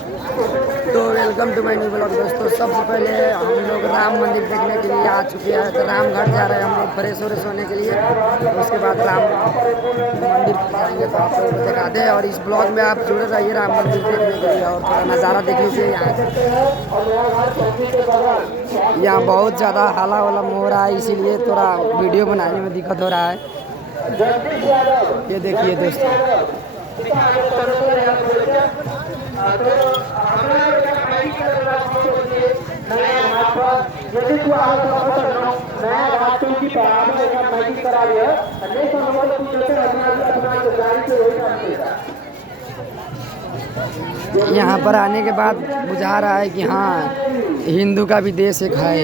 तो welcome to my new blog दोस्तों। सबसे पहले हम लोग राम मंदिर देखने के लिए आ चुके हैं। तो रामघाट जा रहे हैं हम लोग फ्रेश व्रेश होने के लिए। तो उसके बाद राम मंदिर जाएंगे तो आप लोग को दिखाते हैं। और इस ब्लॉग में आप जुड़े रहिए राम मंदिर देखने के लिए। और थोड़ा नज़ारा देख लीजिए यहाँ बहुत ज़्यादा हाला वाला हो रहा है, इसीलिए थोड़ा वीडियो बनाने में दिक्कत हो रहा है। ये देखिए दोस्तों, यहाँ पर आने के बाद बुझा रहा है कि हाँ, हिंदू का भी देश एक है।